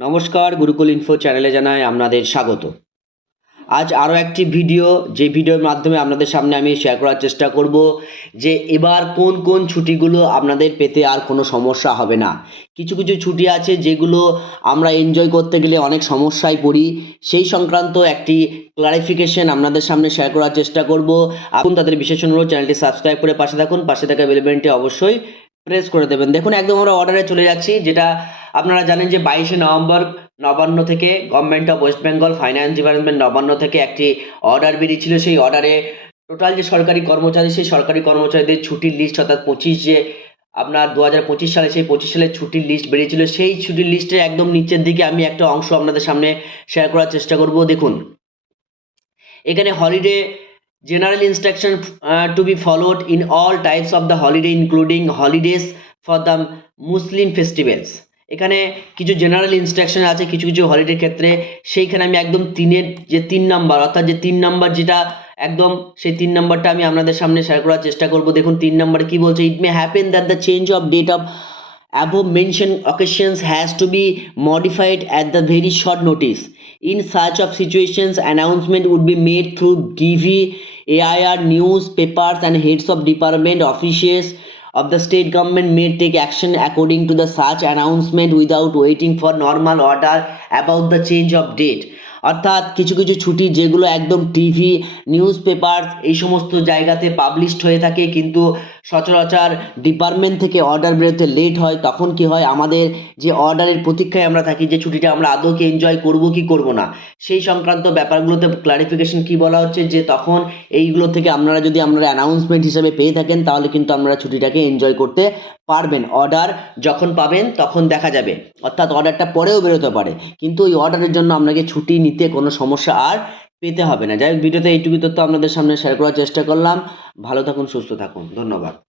নমস্কার, গুরুকুল ইনফো চ্যানেলে জানাই আপনাদের স্বাগত। আজ আরও একটি ভিডিও যে ভিডিওর মাধ্যমে আপনাদের সামনে আমি শেয়ার করার চেষ্টা করব যে এবার কোন কোন ছুটিগুলো আপনাদের পেতে আর কোনো সমস্যা হবে না। কিছু কিছু ছুটি আছে যেগুলো আমরা এনজয় করতে গেলে অনেক সমস্যায় পড়ি। সেই সংক্রান্ত একটি ক্লারিফিকেশন আপনাদের সামনে শেয়ার করার চেষ্টা করব। এখন তাদের বিশেষ অনুরোধ চ্যানেলটি সাবস্ক্রাইব করে পাশে থাকুন। পাশে থাকা বেলবেনটি অবশ্যই প্রেস করে দেবেন। দেখুন, একদম আমরা অর্ডারে চলে যাচ্ছি, যেটা আপনারা জানেন যে বাইশে নভেম্বর নবান্ন থেকে government of West Bengal finance department Nabanna থেকে একটি অর্ডার বেরিয়েছিল। সেই অর্ডারে টোটাল যে সরকারি কর্মচারী, সেই সরকারি কর্মচারীদের ছুটির লিস্ট অর্থাৎ পঁচিশ যে আপনার দু হাজার পঁচিশ সালে, সেই পঁচিশ সালের ছুটির লিস্ট বেরিয়েছিল। সেই ছুটির লিস্টের একদম নিচের দিকে আমি একটা অংশ আপনাদের সামনে শেয়ার করার চেষ্টা করব। দেখুন, এখানে holiday general instruction to be followed in all types of the holiday including holidays for the Muslim festivals এখানে কিছু জেনারেল ইনস্ট্রাকশন আছে, কিছু কিছু হলিডের ক্ষেত্রে। সেইখানে আমি একদম তিনের যে তিন নাম্বার অর্থাৎ যে তিন নাম্বার যেটা একদম সেই তিন নাম্বারটা আমি আপনাদের সামনে শেয়ার করার চেষ্টা করব। দেখুন, তিন নাম্বার কি বলছে? It may happen that the change of date of above mentioned occasions has to be modified at the very short notice in search of situations announcement would be made through TV AIR news papers and heads of department offices of the state government may take action according to the such announcement without waiting for normal order about the change of date অর্থাৎ কিছু কিছু ছুটি যেগুলো একদম TV news paper এই সমস্ত জায়গাতে published হয়ে থাকে কিন্তু সচরাচর ডিপার্টমেন্ট থেকে অর্ডার বেরোতে লেট হয়। তখন কি হয়? আমাদের যে অর্ডারের প্রতীক্ষায় আমরা থাকি যে ছুটিটা আমরা আদৌ কি এনজয় করব কি করব না। সেই সংক্রান্ত ব্যাপারগুলোতে ক্লারিফিকেশন কি বলা হচ্ছে? যে তখন এইগুলো থেকে আপনারা যদি আপনারা অ্যানাউন্সমেন্ট হিসেবে পেয়ে থাকেন তাহলে কিন্তু আপনারা ছুটিটাকে এনজয় করতে পারবেন। অর্ডার যখন পাবেন তখন দেখা যাবে। অর্থাৎ অর্ডারটা পরেও বেরোতে পারে। কিন্তু ওই অর্ডারের জন্য আপনাকে ছুটি নিতে কোনো সমস্যা আর পেতে হবে না। যাই হোক, ভিডিওতে এইটুকু তথ্য আপনাদের সামনে শেয়ার করার চেষ্টা করলাম। ভালো থাকুন, সুস্থ থাকুন। ধন্যবাদ।